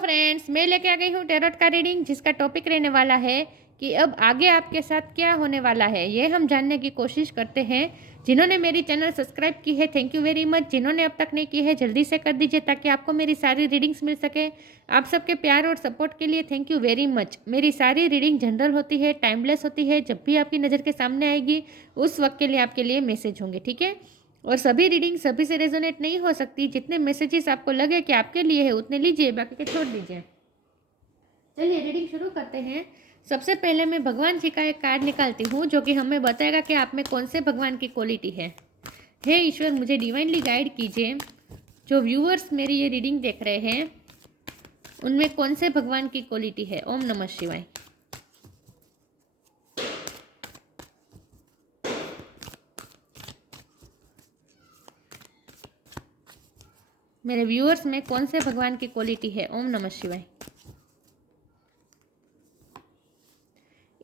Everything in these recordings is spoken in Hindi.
फ्रेंड्स, मैं लेके आ गई हूँ टैरोट का रीडिंग, जिसका टॉपिक रहने वाला है कि अब आगे आपके साथ क्या होने वाला है, ये हम जानने की कोशिश करते हैं। जिन्होंने मेरी चैनल सब्सक्राइब की है, थैंक यू वेरी मच। जिन्होंने अब तक नहीं की है, जल्दी से कर दीजिए ताकि आपको मेरी सारी रीडिंग्स मिल सके। आप सबके प्यार और सपोर्ट के लिए थैंक यू वेरी मच। मेरी सारी रीडिंग जनरल होती है, टाइमलेस होती है। जब भी आपकी नज़र के सामने आएगी उस वक्त के लिए आपके लिए मैसेज होंगे, ठीक है। और सभी रीडिंग सभी से रेजोनेट नहीं हो सकती। जितने मैसेजेस आपको लगे कि आपके लिए है उतने लीजिए, बाकी के छोड़ दीजिए। चलिए रीडिंग शुरू करते हैं। सबसे पहले मैं भगवान जी का एक कार्ड निकालती हूँ जो कि हमें बताएगा कि आप में कौन से भगवान की क्वालिटी है। हे ईश्वर, मुझे डिवाइनली गाइड कीजिए। जो व्यूअर्स मेरी ये रीडिंग देख रहे हैं उनमें कौन से भगवान की क्वालिटी है। ओम नमः शिवाय। मेरे व्यूअर्स में कौन से भगवान की क्वालिटी है। ओम नमः शिवाय।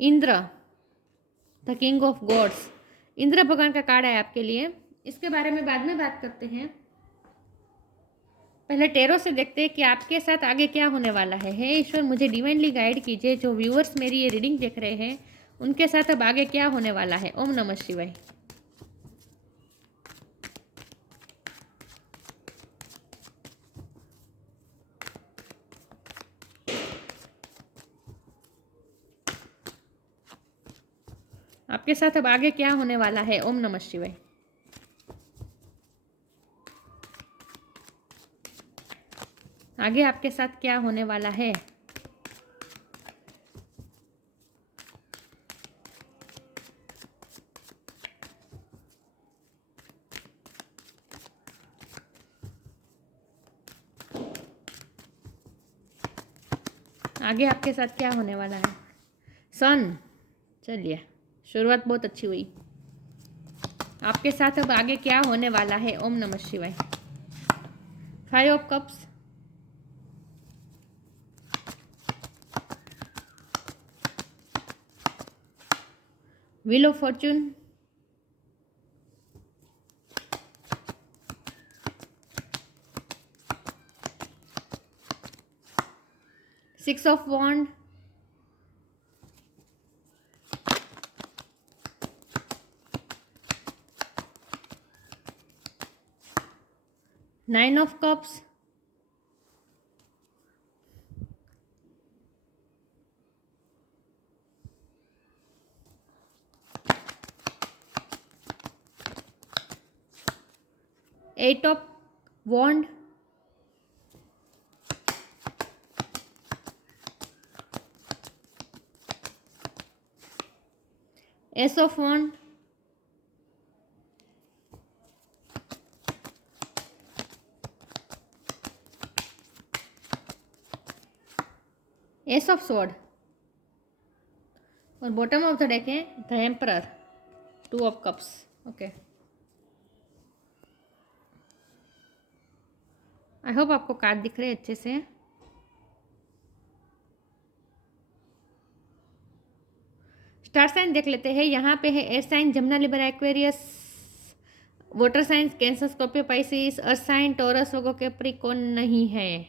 Indra, the king of gods. Indra भगवान का कार्ड है आपके लिए। इसके बारे में बाद में बात करते हैं। पहले टैरो से देखते हैं कि आपके साथ आगे क्या होने वाला है। हे ईश्वर, मुझे डिवाइनली गाइड कीजिए। जो व्यूअर्स मेरी ये रीडिंग देख रहे हैं उनके साथ अब आगे क्या होने वाला है। ओम नमः शिवाय। आपके साथ अब आगे क्या होने वाला है। ओम नमः शिवाय। आगे आपके साथ क्या होने वाला है। आगे आपके साथ क्या होने वाला है। सन। चलिए, शुरुआत बहुत अच्छी हुई। आपके साथ अब आगे क्या होने वाला है। ओम नमः शिवाय। 5 of cups, wheel of fortune, six of wand, nine of cups, eight of wand, ace of wand, ace of sword और बॉटम ऑफ द डेक है the emperor, 2 of cups. Okay, I hope आपको कार्ड दिख रहे हैं अच्छे से। स्टार साइन देख लेते हैं। यहाँ पे है air sign Gemini Libra Aquarius, water sign Cancer Scorpio Pisces, earth sign Taurus Virgo Capricorn नहीं है,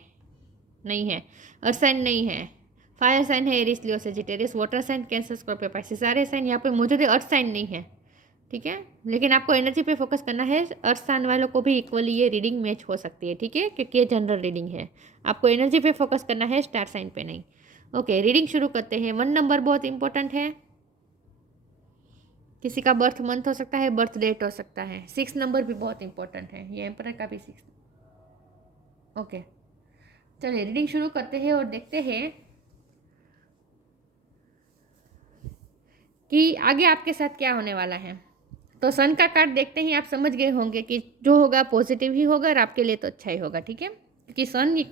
नहीं है। अर्थ साइन नहीं है। फायर साइन है Aries Leo Sagittarius, water sign Cancer Scorpio Pisces, सारे साइन यहाँ पे मौजूद है। अर्थ साइन नहीं है, ठीक है। लेकिन आपको एनर्जी पे फोकस करना है। अर्थ साइन वालों को भी इक्वली ये रीडिंग मैच हो सकती है, ठीक है, क्योंकि ये जनरल रीडिंग है। आपको एनर्जी पे फोकस करना है, स्टार साइन पे नहीं। ओके, रीडिंग शुरू करते हैं। 1 नंबर बहुत इंपॉर्टेंट है। किसी का बर्थ मंथ हो सकता है, बर्थ डेट हो सकता है। 6 नंबर भी बहुत इंपॉर्टेंट है, ये एम्परर का भी 6। ओके, चलिए रीडिंग शुरू करते हैं और देखते हैं कि आगे आपके साथ क्या होने वाला है। तो सन का कार्ड देखते ही आप समझ गए होंगे कि जो होगा पॉजिटिव ही होगा और आपके लिए तो अच्छा ही होगा, ठीक है। क्योंकि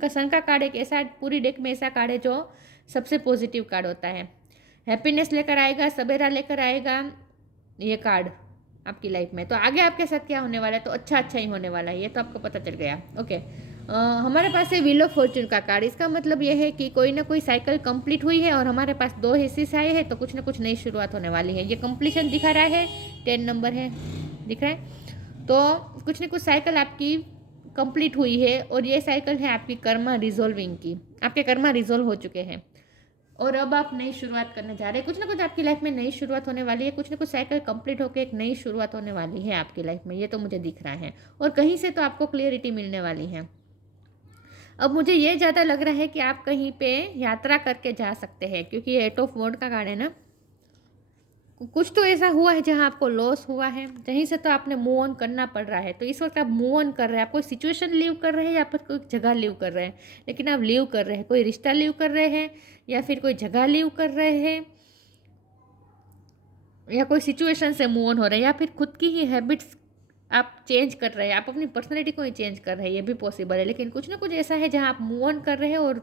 सन का कार्ड एक ऐसा पूरी डेक में ऐसा कार्ड है जो सबसे पॉजिटिव कार्ड होता है। हैप्पीनेस लेकर आएगा, सवेरा लेकर आएगा ये कार्ड आपकी लाइफ में। तो आगे आपके साथ क्या होने वाला है, तो अच्छा अच्छा ही होने वाला है, ये तो आपको पता चल गया। ओके, हमारे पास है व्हील ऑफ फॉर्चून का कार्ड। इसका मतलब ये है कि कोई ना कोई साइकिल कंप्लीट हुई है और हमारे पास 2 हिस्से आए हैं, तो कुछ ना कुछ नई शुरुआत होने वाली है। ये कंप्लीशन दिखा रहा है, 10 नंबर है, दिख रहा है। तो कुछ ना कुछ साइकिल आपकी कंप्लीट हुई है और ये साइकिल है आपकी कर्मा रिजॉल्विंग की। आपके कर्मा रिजॉल्व हो चुके हैं और अब आप नई शुरुआत करने जा रहे हैं। कुछ ना कुछ आपकी लाइफ में नई शुरुआत होने वाली है, कुछ ना कुछ साइकिल कंप्लीट होकर एक नई शुरुआत होने वाली है आपकी लाइफ में, ये तो मुझे दिख रहा है। और कहीं से तो आपको क्लियरिटी मिलने वाली है। अब मुझे ये ज़्यादा लग रहा है कि आप कहीं पे यात्रा करके जा सकते हैं, क्योंकि ये 8 ऑफ वॉन्ड का कार्ड है ना। कुछ तो ऐसा हुआ है जहाँ आपको लॉस हुआ है, कहीं से तो आपने मूव ऑन करना पड़ रहा है। तो इस वक्त आप मूव ऑन कर रहे हैं, आप कोई सिचुएशन लीव कर रहे हैं या फिर कोई जगह लीव कर रहे हैं, लेकिन आप लीव कर रहे हैं। कोई रिश्ता लीव कर रहे हैं या फिर कोई जगह लीव कर रहे हैं या कोई सिचुएशन से मूव ऑन हो रहे हैं या फिर खुद की ही हैबिट्स आप चेंज कर रहे हैं, आप अपनी पर्सनैलिटी को ही चेंज कर रहे हैं, ये भी पॉसिबल है। लेकिन कुछ ना कुछ ऐसा है जहाँ आप मूव ऑन कर रहे हैं और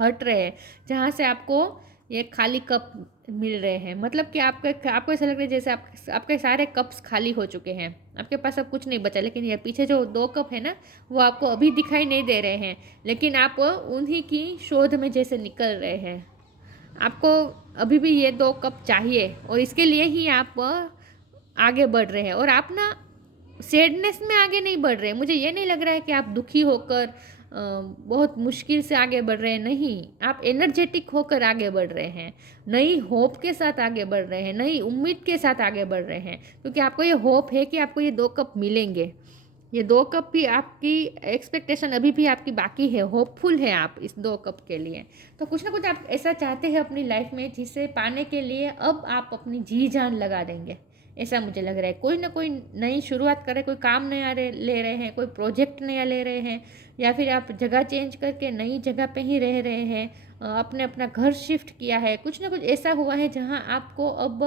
हट रहे हैं, जहाँ से आपको ये खाली कप मिल रहे हैं। मतलब कि आपको ऐसा लग रहा है जैसे आपके सारे कप्स खाली हो चुके हैं, आपके पास अब कुछ नहीं बचा। लेकिन ये पीछे जो 2 कप है ना, वो आपको अभी दिखाई नहीं दे रहे हैं, लेकिन आप उन्हीं की शोध में जैसे निकल रहे हैं। आपको अभी भी ये 2 कप चाहिए और इसके लिए ही आप आगे बढ़ रहे हैं। और आप ना सैडनेस में आगे नहीं बढ़ रहे। मुझे ये नहीं लग रहा है कि आप दुखी होकर बहुत मुश्किल से आगे बढ़ रहे हैं, नहीं। आप एनर्जेटिक होकर आगे बढ़ रहे हैं, नई होप के साथ आगे बढ़ रहे हैं, नई उम्मीद के साथ आगे बढ़ रहे हैं, क्योंकि आपको ये होप है कि आपको ये 2 कप मिलेंगे। ये 2 कप भी आपकी एक्सपेक्टेशन अभी भी आपकी बाकी है, होपफुल है आप इस 2 कप के लिए। तो कुछ ना कुछ आप ऐसा चाहते हैं अपनी लाइफ में जिसे पाने के लिए अब आप अपनी जी जान लगा देंगे, ऐसा मुझे लग रहा है। कोई ना कोई नई शुरुआत कर रहे, कोई काम नया ले रहे हैं, कोई प्रोजेक्ट नया ले रहे हैं, या फिर आप जगह चेंज करके नई जगह पे ही रह रहे हैं, आपने अपना घर शिफ्ट किया है। कुछ ना कुछ ऐसा हुआ है जहाँ आपको अब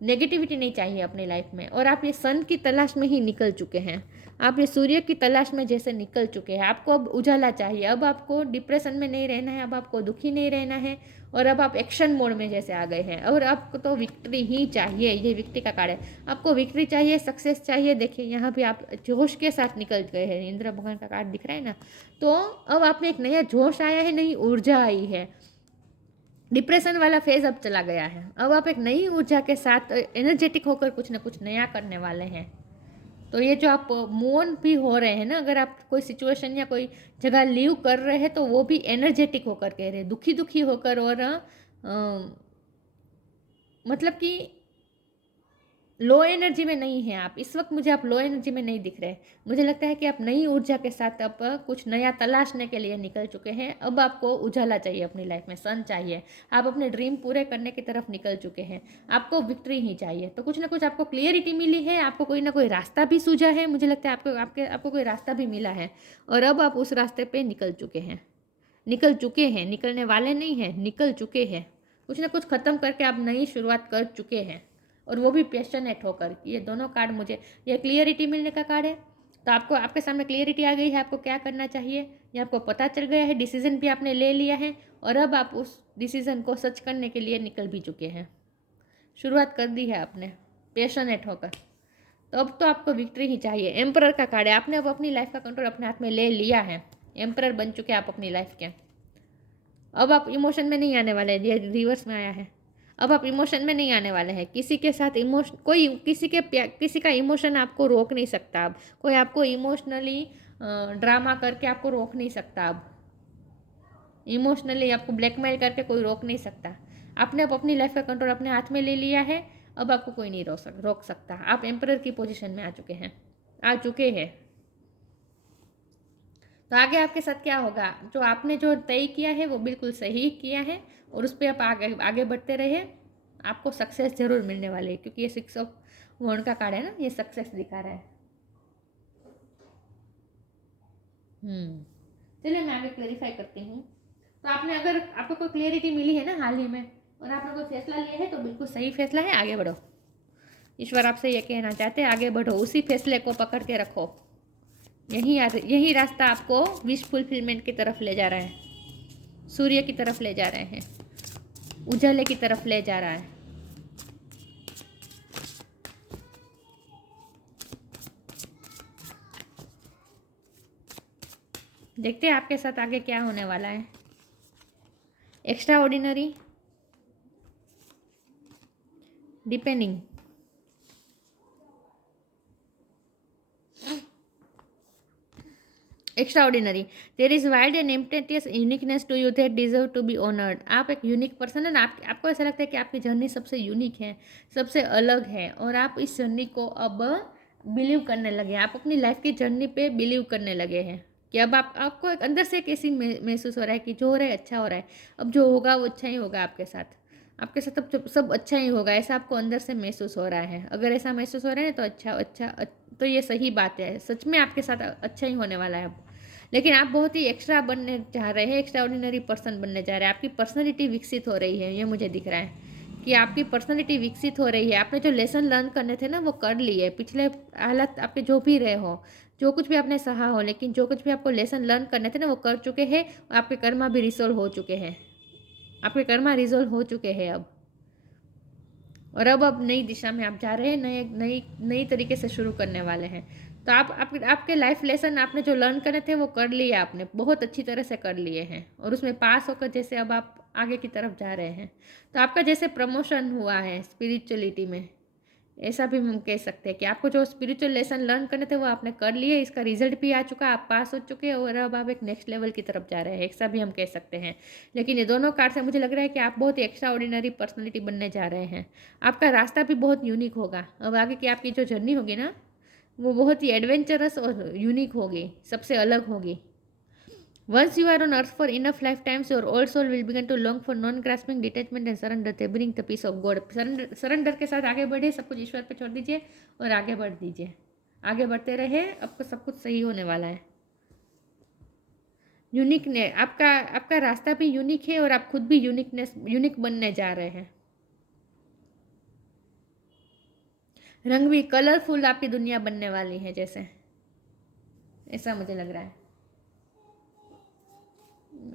नेगेटिविटी नहीं चाहिए अपनी लाइफ में, और आप ये सन की तलाश में ही निकल चुके हैं, आप ये सूर्य की तलाश में जैसे निकल चुके हैं। आपको अब उजाला चाहिए, अब आपको डिप्रेशन में नहीं रहना है, अब आपको दुखी नहीं रहना है, और अब आप एक्शन मोड में जैसे आ गए हैं। और आपको तो विक्ट्री ही चाहिए, ये विक्ट्री का कार्ड है। आपको विक्ट्री चाहिए, सक्सेस चाहिए। देखिए यहाँ भी आप जोश के साथ निकल गए हैं, इंद्र भगवान का कार्ड दिख रहा है ना। तो अब आप में एक नया जोश आया है, नई ऊर्जा आई है, डिप्रेशन वाला फेज अब चला गया है। अब आप एक नई ऊर्जा के साथ एनर्जेटिक होकर कुछ ना कुछ नया करने वाले हैं। तो ये जो आप मूव ऑन भी हो रहे हैं ना, अगर आप कोई सिचुएशन या कोई जगह लीव कर रहे हैं तो वो भी एनर्जेटिक होकर कह रहे हैं, दुखी दुखी होकर। और मतलब कि लो एनर्जी में नहीं है आप इस वक्त। मुझे आप लो एनर्जी में नहीं दिख रहे। मुझे लगता है कि आप नई ऊर्जा के साथ अब कुछ नया तलाशने के लिए निकल चुके हैं। अब आपको उजाला चाहिए अपनी लाइफ में, सन चाहिए। आप अपने ड्रीम पूरे करने की तरफ निकल चुके हैं, आपको विक्ट्री ही चाहिए। तो कुछ ना कुछ आपको क्लियरिटी मिली है, आपको कोई ना कोई रास्ता भी सूझा है। मुझे लगता है आपको कोई रास्ता भी मिला है, और अब आप उस रास्ते पर निकल चुके हैं, निकलने वाले नहीं हैं, निकल चुके हैं। कुछ ना कुछ ख़त्म करके आप नई शुरुआत कर चुके हैं, और वो भी पैशनेट होकर। ये दोनों कार्ड मुझे, ये क्लियरिटी मिलने का कार्ड है। तो आपको आपके सामने क्लियरिटी आ गई है, आपको क्या करना चाहिए ये आपको पता चल गया है, डिसीजन भी आपने ले लिया है, और अब आप उस डिसीजन को सच करने के लिए निकल भी चुके हैं। शुरुआत कर दी है आपने पैशनेट होकर। तो अब तो आपको विक्ट्री ही चाहिए। एम्परर का कार्ड है, आपने अब अपनी लाइफ का कंट्रोल अपने हाथ में ले लिया है, एम्परर बन चुके हैं आप अपनी लाइफ के। अब आप इमोशन में नहीं आने वाले, ये रिवर्स में आया है। अब आप इमोशन में नहीं आने वाले हैं। किसी के साथ इमोशन, कोई किसी का इमोशन आपको रोक नहीं सकता। अब कोई आपको इमोशनली ड्रामा करके आपको रोक नहीं सकता। अब इमोशनली आपको ब्लैकमेल करके कोई रोक नहीं सकता। आपने अब अपनी लाइफ का कंट्रोल अपने हाथ में ले लिया है, अब आपको कोई नहीं रोक सकता। आप एम्परर की पोजीशन में आ चुके हैं। तो आगे आपके साथ क्या होगा, जो आपने जो तय किया है वो बिल्कुल सही किया है, और उस पर आप आगे बढ़ते रहे। आपको सक्सेस जरूर मिलने वाली है, क्योंकि ये 6 ऑफ वॉन्ड का कार्ड है ना, ये सक्सेस दिखा रहा है। चलिए मैं आगे क्लेरिफाई करती हूँ। तो अगर आपको कोई क्लियरिटी मिली है ना हाल ही में, और आपने कोई फैसला लिया है, तो बिल्कुल सही फैसला है, आगे बढ़ो। ईश्वर आपसे ये कहना चाहते हैं, आगे बढ़ो, उसी फैसले को पकड़ के रखो। यही रास्ता आपको विश फुलफिलमेंट की तरफ ले जा रहा है, सूर्य की तरफ ले जा रहे हैं, उजाले की तरफ ले जा रहा है। देखते हैं आपके साथ आगे क्या होने वाला है। Extraordinary, depending, extraordinary, there is wild and impetuous uniqueness to you that deserve to be honoured. आप एक यूनिक पर्सन है ना, आपको ऐसा लगता है कि आपकी जर्नी सबसे यूनिक है, सबसे अलग है, और आप इस जर्नी को अब बिलीव करने लगे हैं। आप अपनी लाइफ की जर्नी पे बिलीव करने लगे हैं कि अब आपको एक अंदर से एक ऐसी महसूस हो रहा है कि जो हो रहा है अच्छा हो रहा है, अब जो होगा वो अच्छा ही होगा आपके साथ, आपके साथ अब सब अच्छा ही होगा, ऐसा आपको अंदर से महसूस हो रहा है। अगर ऐसा महसूस हो रहा है तो तो ये सही बात है, सच में आपके साथ अच्छा ही होने वाला है अब। लेकिन आप बहुत ही एक्स्ट्रा बनने जा रहे हैं, एक्स्ट्रा ऑर्डिनरी पर्सन बनने जा रहे हैं। आपकी पर्सनैलिटी विकसित हो रही है, ये मुझे दिख रहा है कि आपकी पर्सनैलिटी विकसित हो रही है। आपने जो लेसन लर्न करने थे ना वो कर लिए, पिछले हालत आपके जो भी रहे हो, जो कुछ भी आपने सहा हो, लेकिन जो कुछ भी आपको लेसन लर्न करने थे ना वो कर चुके हैं। आपके कर्मा भी रिसोल्व हो चुके हैं, आपके कर्मा रिजोल्व हो चुके हैं अब। और अब नई दिशा में आप जा रहे हैं, नए नई नई तरीके से शुरू करने वाले हैं। तो आपके लाइफ लेसन आपने जो लर्न करे थे वो कर लिए, आपने बहुत अच्छी तरह से कर लिए हैं, और उसमें पास होकर जैसे अब आप आगे की तरफ जा रहे हैं। तो आपका जैसे प्रमोशन हुआ है स्पिरिचुअलिटी में, ऐसा भी हम कह सकते हैं कि आपको जो स्पिरिचुअल लेसन लर्न करने थे वो आपने कर लिए, इसका रिजल्ट भी आ चुका, आप पास हो चुके हैं, और अब आप एक नेक्स्ट लेवल की तरफ जा रहे हैं, ऐसा भी हम कह सकते हैं। लेकिन ये दोनों कार्ड से मुझे लग रहा है कि आप बहुत ही एक्स्ट्रा ऑर्डिनरी पर्सनैलिटी बनने जा रहे हैं। आपका रास्ता भी बहुत यूनिक होगा, अब आगे की आपकी जो जर्नी होगी ना वो बहुत ही एडवेंचरस और यूनिक होगी, सबसे अलग होगी। Once you are on earth for enough lifetimes, your old soul will begin to long for non-grasping detachment and surrender. They bring the peace of God. Surrender के साथ आगे बढ़े, सब कुछ ईश्वर पे छोड़ दीजिए और आगे बढ़ दीजिए। आगे बढ़ते रहे, आपको सब कुछ सही होने वाला है। यूनिक ने आपका रास्ता भी यूनिक है, और आप खुद भी यूनिक बनने जा रहे हैं। रंग भी कलरफुल आपकी दुनिया बनने वाली है, जैसे ऐसा मुझे लग रहा है।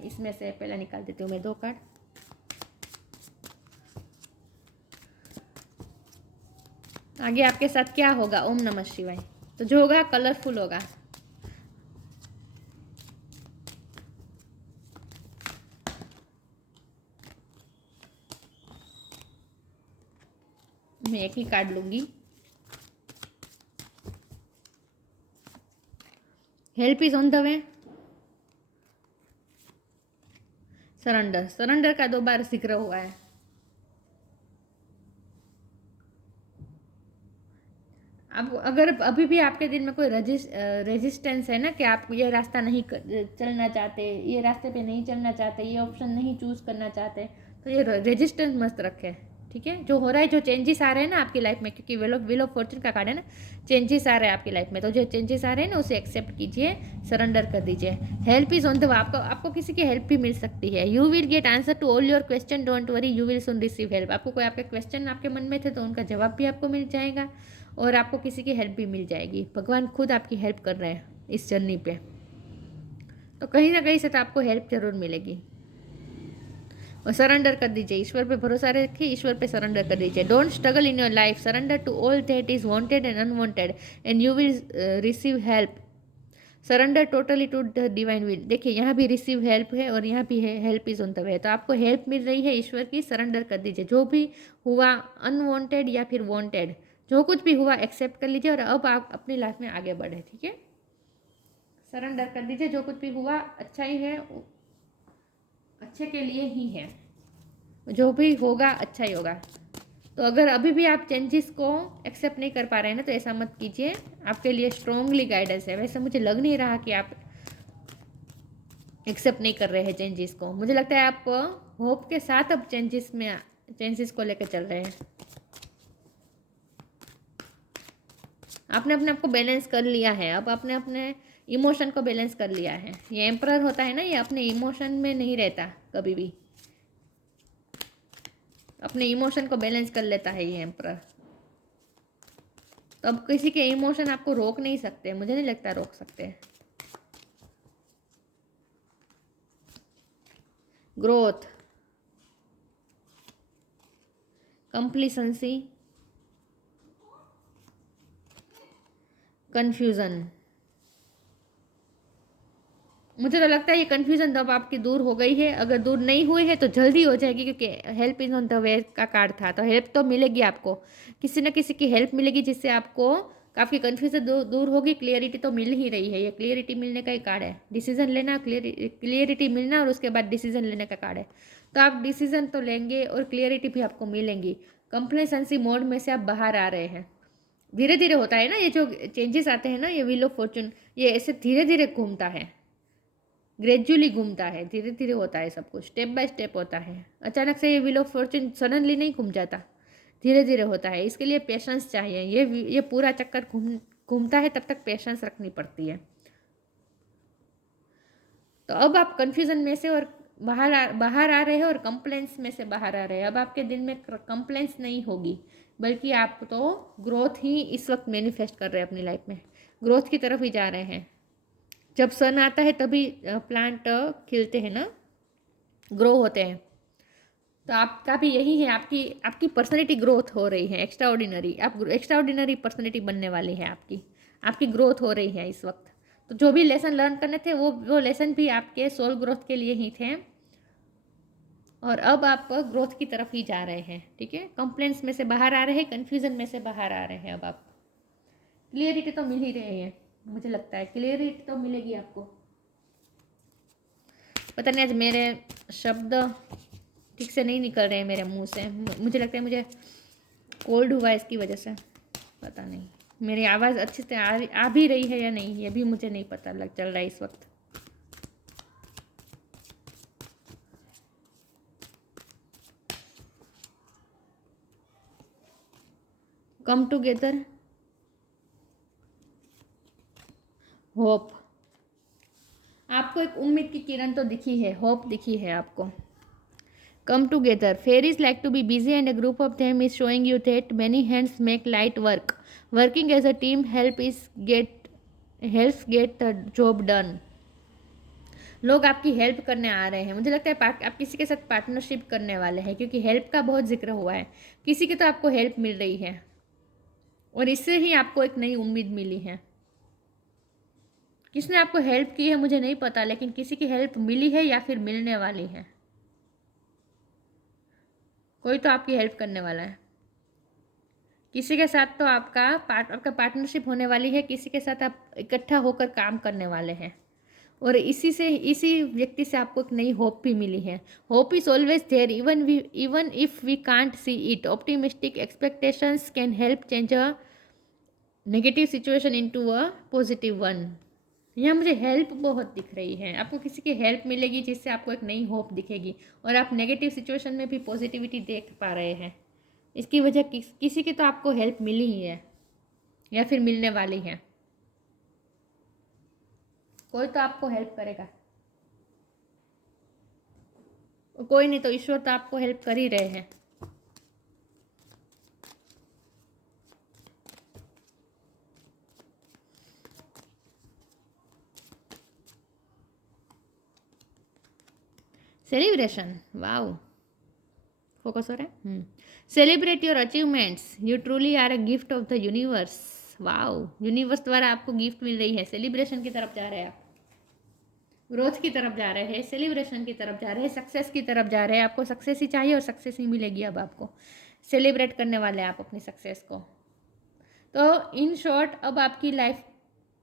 इसमें से पहले निकाल देती हूँ मैं 2 कार्ड। आगे आपके साथ क्या होगा, ओम नमः शिवाय। तो जो होगा कलरफुल होगा। मैं एक ही कार्ड लूंगी। Help is on the way. Surrender का 2 बार जिक्र हुआ है। अब अगर अभी भी आपके दिल में कोई रेजिस्टेंस है ना कि आप ये रास्ता नहीं चलना चाहते, ये रास्ते पे नहीं चलना चाहते, ये ऑप्शन नहीं चूज करना चाहते, तो ये रेजिस्टेंस मस्त रखे, ठीक है। जो हो रहा है, जो चेंजेस आ रहे हैं ना आपकी लाइफ में, क्योंकि व्हील ऑफ फॉर्चून का कार्ड है ना, चेंजेस आ रहे हैं आपकी लाइफ में, तो जो चेंजेस आ रहे हैं ना उसे एक्सेप्ट कीजिए, सरेंडर कर दीजिए। Help is on the way. आपको किसी की हेल्प भी मिल सकती है। You will get answer to all your question, don't worry, you will soon receive help. आपको कोई आपके क्वेश्चन आपके मन में थे तो उनका जवाब भी आपको मिल जाएगा, और आपको किसी की हेल्प भी मिल जाएगी। भगवान खुद आपकी हेल्प कर रहे हैं इस जर्नी पे, तो कहीं ना कहीं से तो आपको हेल्प जरूर मिलेगी। और सरेंडर कर दीजिए, ईश्वर पे भरोसा रखिए, ईश्वर पे सरेंडर कर दीजिए। Don't struggle in your life, surrender to all that is wanted and unwanted and you will receive help. Surrender totally to the divine will. देखिए यहाँ भी रिसीव हेल्प है और यहाँ भी है हेल्प इज ऑन द वे। तो आपको हेल्प मिल रही है ईश्वर की, सरेंडर कर दीजिए। जो भी हुआ अनवांटेड या फिर वांटेड, जो कुछ भी हुआ एक्सेप्ट कर लीजिए, और अब आप अपनी लाइफ में आगे बढ़े, ठीक है। सरेंडर कर दीजिए, जो कुछ भी हुआ अच्छा ही है, अच्छे के लिए ही है, जो भी होगा अच्छा ही होगा। तो अगर अभी भी आप चेंजेस को एक्सेप्ट नहीं कर पा रहे हैं ना, तो ऐसा मत कीजिए, आपके लिए स्ट्रॉन्गली गाइडेंस है। वैसे मुझे लग नहीं रहा कि आप एक्सेप्ट नहीं कर रहे हैं चेंजेस को, मुझे लगता है आप होप के साथ अब चेंजेस को लेकर चल रहे हैं। आपने अपने आप को बैलेंस कर लिया है, अब आपने अपने इमोशन को बैलेंस कर लिया है। ये एम्परर होता है ना, ये अपने इमोशन में नहीं रहता कभी भी, अपने इमोशन को बैलेंस कर लेता है ये एम्परर। तो अब किसी के इमोशन आपको रोक नहीं सकते, मुझे नहीं लगता रोक सकते। Growth, complacency, confusion. मुझे तो लगता है ये कन्फ्यूज़न तो अब आपकी दूर हो गई है। अगर दूर नहीं हुई है तो जल्दी हो जाएगी, क्योंकि हेल्प इज ऑन द वे का कार्ड था, तो हेल्प तो मिलेगी आपको, किसी न किसी की हेल्प मिलेगी जिससे आपको आपकी कन्फ्यूजन दूर होगी, क्लियरिटी तो मिल ही रही है। ये क्लियरिटी मिलने का ही कार्ड है, डिसीजन लेना, क्लियरिटी मिलना और उसके बाद डिसीजन लेने का कार्ड है। तो आप डिसीजन तो लेंगे और क्लियरिटी भी आपको मिलेंगी। कंप्लेसेंसी मोड में से आप बाहर आ रहे हैं। धीरे धीरे होता है ना, ये जो चेंजेस आते हैं ना, ये व्हील ऑफ फॉर्चून, ये ऐसे धीरे धीरे घूमता है, ग्रेजुअली घूमता है, धीरे धीरे होता है सब कुछ, स्टेप बाय स्टेप होता है। अचानक से ये व्हील ऑफ फॉर्चून सडनली नहीं घूम जाता, धीरे धीरे होता है। इसके लिए पेशेंस चाहिए। ये पूरा चक्कर घूमता है, तब तक पेशेंस रखनी पड़ती है। तो अब आप कन्फ्यूज़न में से और बाहर आ रहे हैं और कंप्लेंट्स में से बाहर आ रहे हैं। अब आपके दिल में कंप्लेंट्स नहीं होगी, बल्कि आप तो ग्रोथ ही इस वक्त मैनिफेस्ट कर रहे हैं अपनी लाइफ में, ग्रोथ की तरफ ही जा रहे हैं। जब सन आता है तभी प्लांट खिलते हैं ना, ग्रो होते हैं। तो आपका भी यही है, आपकी पर्सनैलिटी ग्रोथ हो रही है, एक्स्ट्राऑर्डिनरी। आप एक्स्ट्राऑर्डिनरी पर्सनैलिटी बनने वाली है, आपकी ग्रोथ हो रही है इस वक्त। तो जो भी लेसन लर्न करने थे वो लेसन भी आपके सोल ग्रोथ के लिए ही थे, और अब आप ग्रोथ की तरफ ही जा रहे हैं। ठीक है, कंप्लेंट्स में से बाहर आ रहे हैं, कन्फ्यूज़न में से बाहर आ रहे हैं। अब आप क्लियरिटी तो मिल ही रही है, मुझे लगता है क्लियरिटी तो मिलेगी आपको। पता नहीं आज मेरे शब्द ठीक से नहीं निकल रहे हैं मेरे मुंह से, मुझे लगता है मुझे कोल्ड हुआ है इसकी वजह से, पता नहीं मेरी आवाज़ अच्छे से आ भी रही है या नहीं, ये भी मुझे नहीं पता चल रहा है इस वक्त। कम टुगेदर, होप, आपको एक उम्मीद की किरण तो दिखी है, होप दिखी है आपको। Come together, fairies like to be busy and a group of them is showing you that many hands make light work. Working as a team helps get the job done. लोग आपकी हेल्प करने आ रहे हैं, मुझे लगता है आप किसी के साथ पार्टनरशिप करने वाले हैं, क्योंकि हेल्प का बहुत जिक्र हुआ है। किसी की तो आपको हेल्प मिल रही है और इससे ही आपको एक नई उम्मीद मिली है। किसने आपको हेल्प की है मुझे नहीं पता, लेकिन किसी की हेल्प मिली है या फिर मिलने वाली है। कोई तो आपकी हेल्प करने वाला है, किसी के साथ तो आपका पार्टनरशिप होने वाली है, किसी के साथ आप इकट्ठा होकर काम करने वाले हैं, और इसी व्यक्ति से आपको एक नई होप भी मिली है। Hope is always there even if we can't see it. Optimistic expectations can help change a negative situation into a positive one. यहाँ मुझे हेल्प बहुत दिख रही है, आपको किसी की हेल्प मिलेगी जिससे आपको एक नई होप दिखेगी, और आप नेगेटिव सिचुएशन में भी पॉजिटिविटी देख पा रहे हैं। इसकी वजह किसी की तो आपको हेल्प मिली ही है या फिर मिलने वाली है, कोई तो आपको हेल्प करेगा, कोई नहीं तो ईश्वर तो आपको हेल्प कर ही रहे हैं। सेलिब्रेशन, वाओ, फोकस हो रहा है। Celebrate your achievements, you truly are a gift of the universe. Wow, universe द्वारा आपको गिफ्ट मिल रही है। सेलिब्रेशन की तरफ जा रहे हैं आप, ग्रोथ की तरफ जा रहे हैं, सेलिब्रेशन की तरफ जा रहे हैं, सक्सेस की तरफ जा रहे हैं। आपको सक्सेस ही चाहिए और सक्सेस ही मिलेगी। अब आपको सेलिब्रेट करने वाले हैं आप अपनी सक्सेस को। तो इन शॉर्ट अब आपकी लाइफ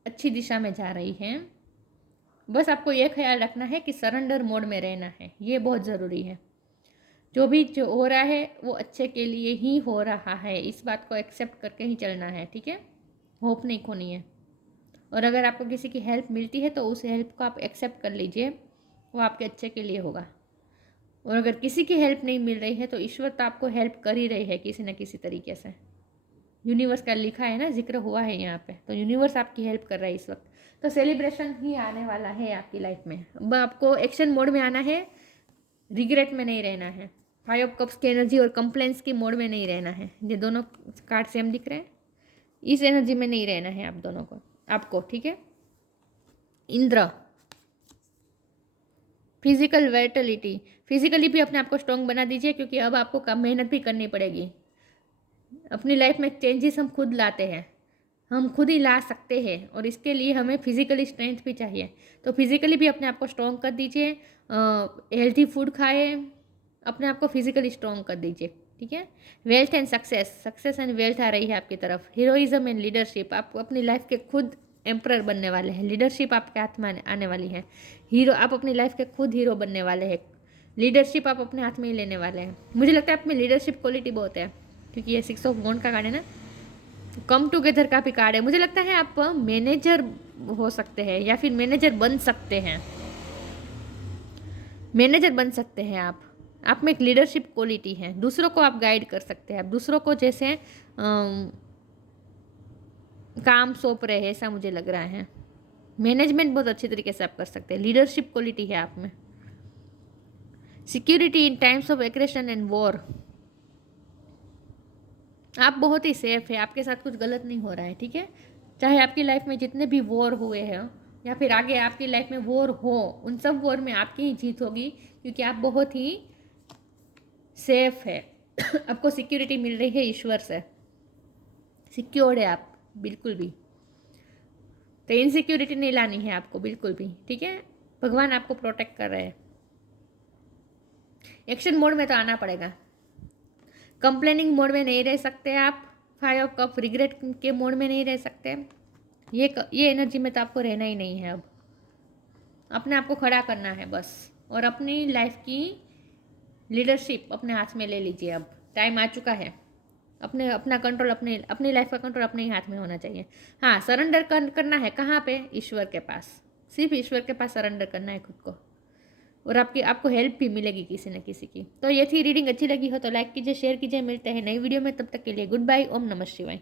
अच्छी दिशा में जा रही है। बस आपको ये ख्याल रखना है कि सरेंडर मोड में रहना है, ये बहुत ज़रूरी है। जो हो रहा है वो अच्छे के लिए ही हो रहा है, इस बात को एक्सेप्ट करके ही चलना है। ठीक है, होप नहीं खोनी है। और अगर आपको किसी की हेल्प मिलती है तो उस हेल्प को आप एक्सेप्ट कर लीजिए, वो आपके अच्छे के लिए होगा। और अगर किसी की हेल्प नहीं मिल रही है तो ईश्वर तो आपको हेल्प कर ही रही है किसी न किसी तरीके से। यूनिवर्स का लिखा है ना, जिक्र हुआ है यहाँ पे, तो यूनिवर्स आपकी हेल्प कर रहा है इस वक्त। तो सेलिब्रेशन ही आने वाला है आपकी लाइफ में। अब आपको एक्शन मोड में आना है, रिग्रेट में नहीं रहना है। 5 ऑफ कप्स की एनर्जी और कंप्लेंट्स की मोड में नहीं रहना है। ये दोनों कार्ड सेम दिख रहे हैं, इस एनर्जी में नहीं रहना है आप दोनों को, आपको। ठीक है, इंद्र, फिजिकल वाइटलिटी, फिजिकली भी अपने आप को स्ट्रॉन्ग बना दीजिए, क्योंकि अब आपको कम मेहनत भी करनी पड़ेगी। अपनी लाइफ में चेंजेस हम खुद लाते हैं, हम खुद ही ला सकते हैं, और इसके लिए हमें फिजिकली स्ट्रेंथ भी चाहिए। तो फिजिकली भी अपने आप को स्ट्रॉन्ग कर दीजिए, हेल्थी फूड खाएं, अपने आप को फिजिकली स्ट्रॉन्ग कर दीजिए। ठीक है। Wealth and success, success and wealth आ रही है आपकी तरफ। हीरोइज्म एंड लीडरशिप, आप अपनी लाइफ के खुद एम्परर बनने वाले हैं। लीडरशिप आपके हाथ में आने वाली है। हीरो, आप अपनी लाइफ के खुद हीरो बनने वाले हैं। लीडरशिप आप अपने हाथ में ही लेने वाले हैं। मुझे लगता है आप में लीडरशिप क्वालिटी बहुत है, क्योंकि ये 6 ऑफ वॉन्ड का कार्ड है ना, कम टुगेदर का भी कार्ड है। मुझे लगता है आप मैनेजर हो सकते हैं या फिर मैनेजर बन सकते हैं। मैनेजर बन सकते हैं आप में एक लीडरशिप क्वालिटी है। दूसरों को आप गाइड कर सकते हैं। आप दूसरों को जैसे काम सौंप रहे हैं, ऐसा मुझे लग रहा है। मैनेजमेंट बहुत अच्छी तरीके से आप कर सकते हैं। लीडरशिप क्वालिटी है आप में। Security in times of aggression and war, आप बहुत ही सेफ है। आपके साथ कुछ गलत नहीं हो रहा है, ठीक है। चाहे आपकी लाइफ में जितने भी वॉर हुए हैं या फिर आगे आपकी लाइफ में वॉर हो, उन सब वॉर में आपकी ही जीत होगी, क्योंकि आप बहुत ही सेफ है। आपको सिक्योरिटी मिल रही है ईश्वर से, सिक्योर्ड है आप बिल्कुल भी। तो इनसिक्योरिटी नहीं लानी है आपको बिल्कुल भी, ठीक है। भगवान आपको प्रोटेक्ट कर रहे हैं। एक्शन मोड में तो आना पड़ेगा। कंप्लेनिंग मोड में नहीं रह सकते आप। 5 ऑफ कप रिग्रेट के मोड में नहीं रह सकते। ये एनर्जी में तो आपको रहना ही नहीं है। अब अपने आप को खड़ा करना है बस, और अपनी लाइफ की लीडरशिप अपने हाथ में ले लीजिए। अब टाइम आ चुका है। अपना कंट्रोल, अपनी लाइफ का कंट्रोल अपने ही हाथ में होना चाहिए। हाँ, सरेंडर करना है कहाँ पे? ईश्वर के पास। सिर्फ ईश्वर के पास सरेंडर करना है खुद को, और आपको हेल्प भी मिलेगी किसी न किसी की। तो ये थी रीडिंग। अच्छी लगी हो तो लाइक कीजिए, शेयर कीजिए। मिलते हैं नई वीडियो में, तब तक के लिए गुड बाय। ओम नमः शिवाय।